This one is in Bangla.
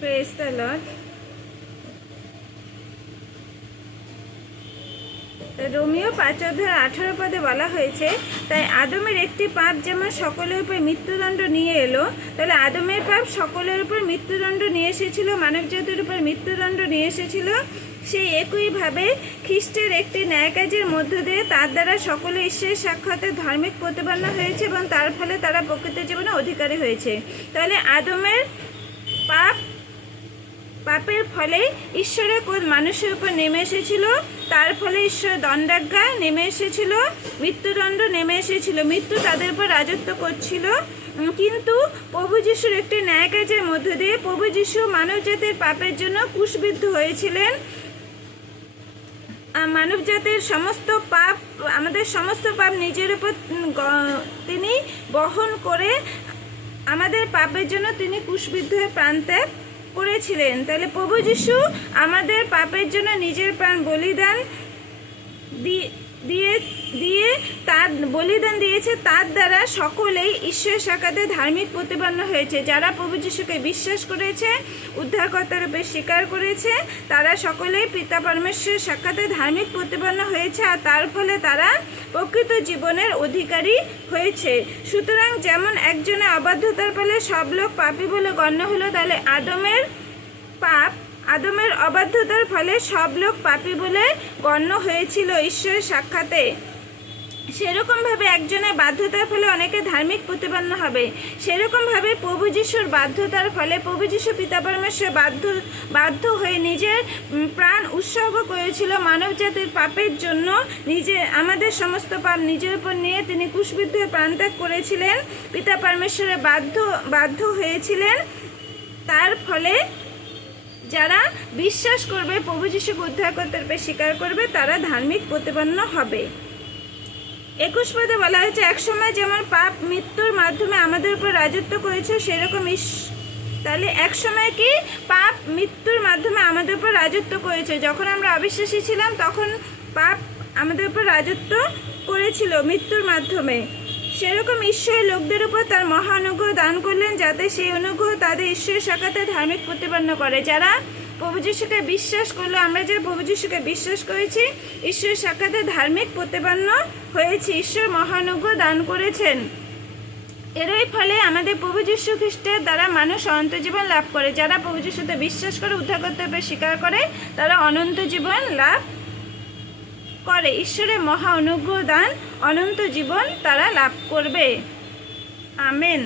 Praise the Lord. রোমীয় 5:18 বলা হয়েছে, তাই আদমের একটি পাপ যেমন সকলের উপর মৃত্যুদণ্ড নিয়ে এলো, তাহলে আদমের পাপ সকলের উপর মৃত্যুদণ্ড নিয়ে এসেছিল, মানবজাতির উপর মৃত্যুদণ্ড নিয়ে এসেছিল। সেই একইভাবে খ্রিস্টের একটি ন্যায় কাজের মধ্য দিয়ে তার দ্বারা সকলে ঈশ্বরের সাক্ষাতে ধার্মিক প্রতিপন্ন হয়েছে এবং তার ফলে তারা প্রকৃত জীবনে অধিকারী হয়েছে। তাহলে আদমের পাপের ফলে ঈশ্বরের ক্রোধ মানুষের উপর নেমে এসেছিল, তার ফলে ঈশ্বরের দণ্ডাজ্ঞা নেমে এসেছিল, মৃত্যুদণ্ড নেমে এসেছিল, মৃত্যু তাদের উপর রাজত্ব করছিল। কিন্তু প্রভু যিশুর একটি ন্যায় কাজের মধ্য দিয়ে প্রভু যিশু মানবজাতির পাপের জন্য ক্রুশবিদ্ধ হয়েছিলেন। মানবজাতির সমস্ত পাপ, আমাদের সমস্ত পাপ নিজের উপর তিনি বহন করে আমাদের পাপের জন্য তিনি ক্রুশবিদ্ধ হয়ে প্রাণত্যাগ করেছিলেন। তাহলে প্রভু যিশু আমাদের পাপের জন্য নিজের প্রাণ বলিদান দিয়ে তার বলিদান দিয়েছে, তার দ্বারা সকলেই ঈশ্বরের সাক্ষাতে ধার্মিক প্রতিপন্ন হয়েছে। যারা প্রভু যিশুকে বিশ্বাস করেছে, উদ্ধারকর্তা রূপে স্বীকার করেছে, তারা সকলেই পিতা পরমেশ্বরের সাক্ষাতে ধার্মিক প্রতিপন্ন হয়েছে, আর তার ফলে তারা প্রকৃত জীবনের অধিকারী হয়েছে। সুতরাং যেমন একজনের অবাধ্যতার ফলে সব লোক পাপী বলে গণ্য হলো, তাহলে আদমের অবাধ্যতার ফলে সব লোক পাপী বলে গণ্য হয়েছিল ঈশ্বরের সাক্ষাতে। সেরকমভাবে একজনের বাধ্যতার ফলে অনেকে ধার্মিক প্রতিপন্ন হবে। সেরকমভাবে প্রভু যিশুর বাধ্যতার ফলে প্রভু যিশু পিতা পরমেশ্বর বাধ্য হয়ে নিজের প্রাণ উৎসর্গ করেছিল মানবজাতির পাপের জন্য। আমাদের সমস্ত পাপ নিজের উপর নিয়ে তিনি ক্রুশবিদ্ধ হয়ে প্রাণত্যাগ করেছিলেন, পিতা পরমেশ্বরের বাধ্য হয়েছিলেন। তার ফলে যারা বিশ্বাস করবে, প্রভু যিশুকে উদ্ধারকর্তা রূপে স্বীকার করবে, তারা ধার্মিক প্রতিপন্ন হবে। 21 পদে বলা হয়েছে, একসময় যেমন পাপ মৃত্যুর মাধ্যমে আমাদের উপর রাজত্ব করেছে, সেরকম তাহলে একসময় কি পাপ মৃত্যুর মাধ্যমে আমাদের উপর রাজত্ব করেছে। যখন আমরা অবিশ্বাসী ছিলাম তখন পাপ আমাদের উপর রাজত্ব করেছিল মৃত্যুর মাধ্যমে। সেরকম ঈশ্বরের লোকদের উপর তার মহা অনুগ্রহ দান করলেন, যাতে সেই অনুগ্রহ তাদের ঈশ্বরের সাক্ষাতে ধার্মিক প্রতিপন্ন করে। যারা প্রভু যিশুকে বিশ্বাস করলো, আমরা যারা প্রভু যিশুকে বিশ্বাস করেছি, ঈশ্বরের সাক্ষাতে ধার্মিক প্রতিপন্ন হয়েছি, ঈশ্বর মহা অনুগ্রহ দান করেছেন। এরই ফলে আমাদের প্রভু যীশু খ্রিস্টের দ্বারা মানুষ অনন্ত জীবন লাভ করে। যারা প্রভু যিশুতে বিশ্বাস করে, উদ্ধারকর্তা রূপে স্বীকার করে, তারা অনন্ত জীবন লাভ করে। ঈশ্বরের মহা অনুগ্রহ দান, অনন্ত জীবন তারা লাভ করবে। আমেন।